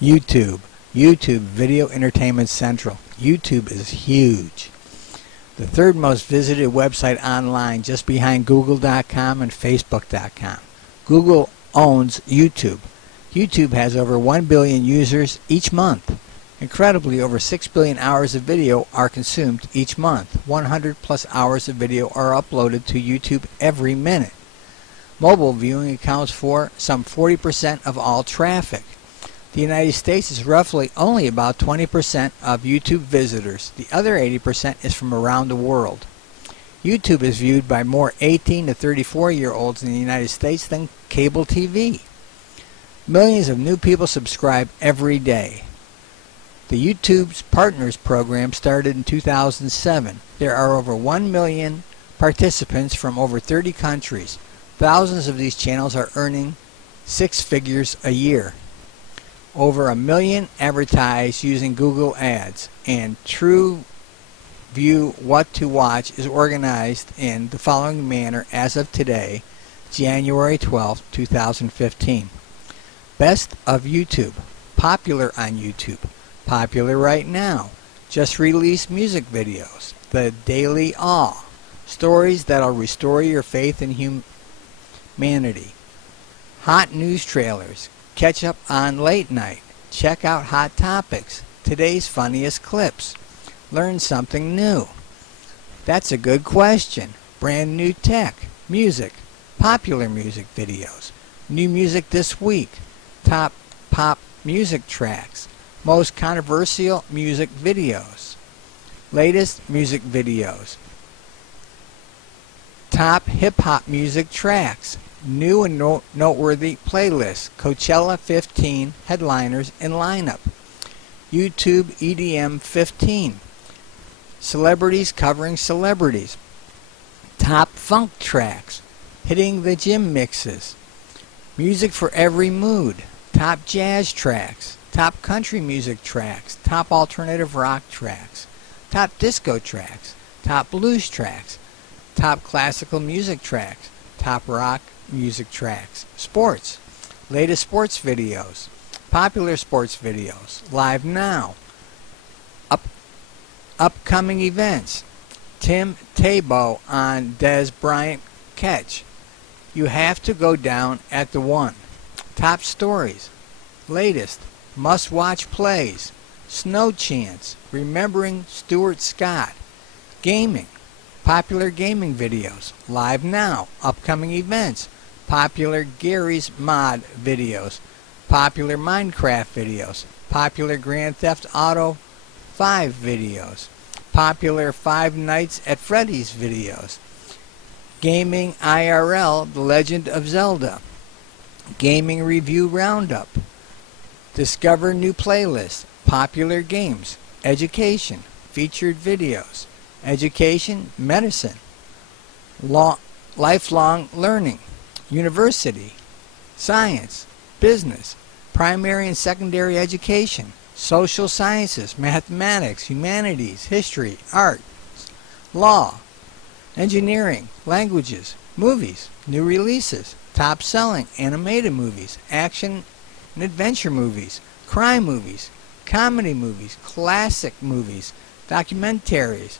YouTube. YouTube Video Entertainment Central. YouTube is huge. The third most visited website online, just behind Google.com and Facebook.com. Google owns YouTube. YouTube has over 1 billion users each month. Incredibly, over 6 billion hours of video are consumed each month. 100 plus hours of video are uploaded to YouTube every minute. Mobile viewing accounts for some 40% of all traffic. The United States is roughly only about 20% of YouTube visitors. The other 80% is from around the world. YouTube is viewed by more 18 to 34-year-olds in the United States than cable TV. Millions of new people subscribe every day. The YouTube's Partners program started in 2007. There are over 1 million participants from over 30 countries. Thousands of these channels are earning 6 figures a year. Over 1 million advertise using Google Ads, and TrueView What to Watch is organized in the following manner as of today, January 12, 2015. Best of YouTube. Popular on YouTube. Popular right now. Just released music videos. The Daily Awe. Stories that'll restore your faith in humanity. Hot news trailers. Catch up on late night. Check out hot topics. Today's funniest clips. Learn something new. That's a good question. Brand new tech. Music. Popular music videos. New music this week. Top pop music tracks. Most controversial music videos. Latest music videos. Top hip-hop music tracks. New and noteworthy playlists. Coachella 15 headliners and lineup. YouTube EDM 15. Celebrities covering celebrities. Top funk tracks. Hitting the gym mixes. Music for every mood. Top jazz tracks. Top country music tracks. Top alternative rock tracks. Top disco tracks. Top blues tracks. Top classical music tracks. Top rock music tracks. Sports. Latest sports videos. Popular sports videos. Live now. Upcoming events. Tim Tebow on Dez Bryant catch. You have to go down at the one. Top stories. Latest. Must-watch plays. Snow Chance. Remembering Stuart Scott. Gaming. Popular gaming videos. Live now. Upcoming events. Popular Gary's Mod videos. Popular Minecraft videos. Popular Grand Theft Auto 5 videos. Popular Five Nights at Freddy's videos. Gaming IRL The Legend of Zelda. Gaming Review Roundup. Discover new playlists. Popular games. Education. Featured videos. Education, medicine. Lifelong learning. University. Science. Business. Primary and secondary education. Social sciences. Mathematics. Humanities. History. Arts. Law. Engineering. Languages. Movies. New releases. Top selling animated movies. Action and adventure movies. Crime movies. Comedy movies. Classic movies. Documentaries.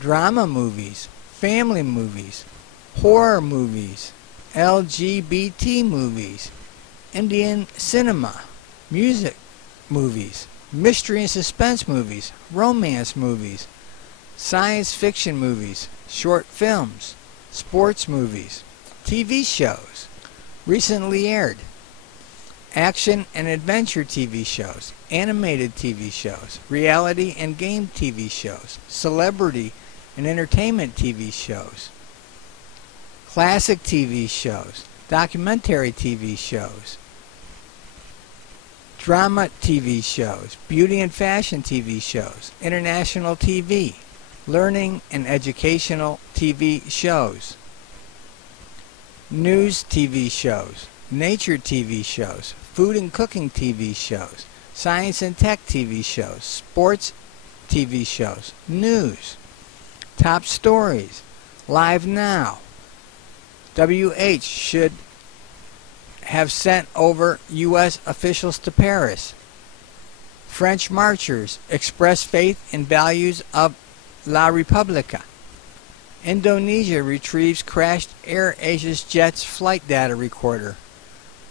Drama movies. Family movies. Horror movies. LGBT movies. Indian cinema. Music movies. Mystery and suspense movies. Romance movies. Science fiction movies. Short films. Sports movies. TV shows. Recently aired. Action and adventure TV shows. Animated TV shows. Reality and game TV shows. Celebrity and entertainment TV shows. Classic TV shows. Documentary TV shows. Drama TV shows. Beauty and fashion TV shows. International TV. Learning and educational TV shows. News TV shows. Nature TV shows. Food and cooking TV shows. Science and tech TV shows. Sports TV shows. News. Top stories. Live now. WH should have sent over U.S. officials to Paris. French marchers express faith and values of La Repubblica. Indonesia retrieves crashed AirAsia jet's flight data recorder.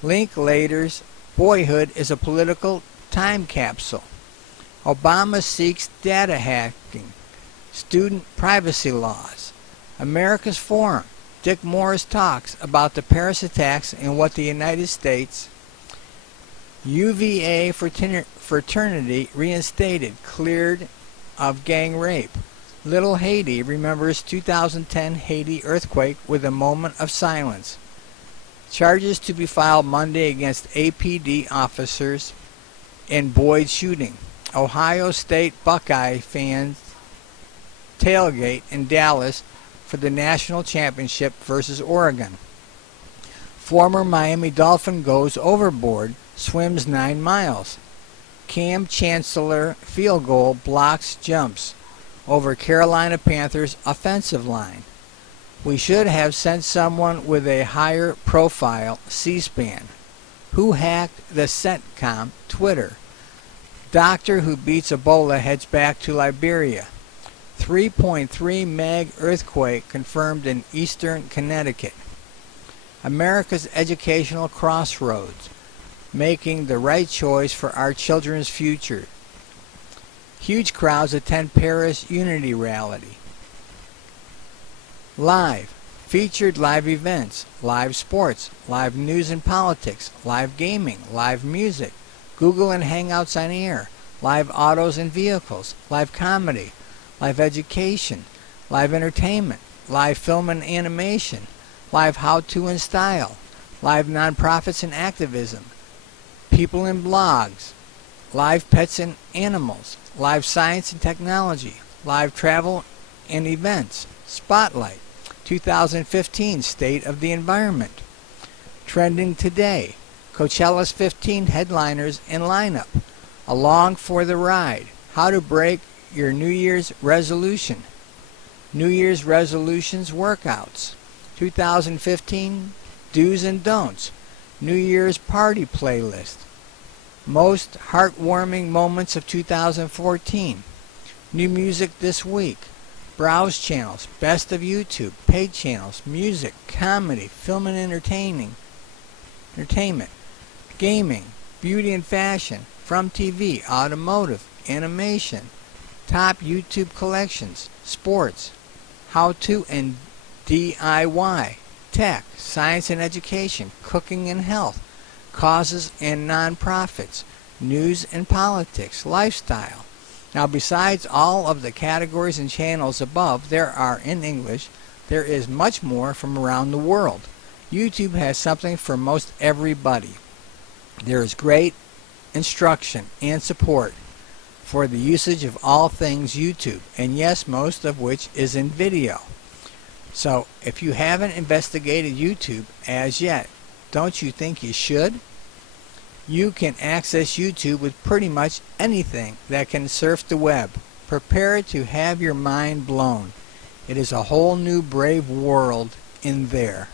Linklaters, boyhood is a political time capsule. Obama seeks data hacking. Student privacy laws. America's Forum. Dick Morris talks about the Paris attacks and what the United States. UVA fraternity reinstated, cleared of gang rape. Little Haiti remembers 2010 Haiti earthquake with a moment of silence. Charges to be filed Monday against APD officers in Boyd shooting. Ohio State Buckeye fans tailgate in Dallas for the national championship versus Oregon. Former Miami Dolphin goes overboard, swims 9 miles. Cam Chancellor field goal blocks jumps over Carolina Panthers offensive line. We should have sent someone with a higher profile. C-SPAN. Who hacked the CENTCOM Twitter? Doctor who beats Ebola heads back to Liberia. 3.3 meg earthquake confirmed in eastern Connecticut. America's educational crossroads, making the right choice for our children's future. Huge crowds attend Paris Unity Rally. Live, featured live events, live sports, live news and politics, live gaming, live music, Google and Hangouts on air, live autos and vehicles, live comedy, live education, live entertainment, live film and animation, live how-to and style, live nonprofits and activism, people and blogs, live pets and animals, live science and technology, live travel and events, Spotlight, 2015 State of the Environment, trending today, Coachella's 15 headliners and lineup, along for the ride, how to break your New Year's resolution, New Year's resolutions workouts, 2015 do's and don'ts, New Year's party playlist, most heartwarming moments of 2014, new music this week, browse channels, best of YouTube, paid channels, music, comedy, film and entertainment, gaming, beauty and fashion, from TV, automotive, animation, top YouTube collections, sports, how-to and DIY, tech, science and education, cooking and health, causes and nonprofits, news and politics, lifestyle. Now, besides all of the categories and channels above, there are, in English, there is much more from around the world. YouTube has something for most everybody. There is great instruction and support for the usage of all things YouTube, and yes, most of which is in video. So, if you haven't investigated YouTube as yet, don't you think you should? You can access YouTube with pretty much anything that can surf the web. Prepare to have your mind blown. It is a whole new brave world in there.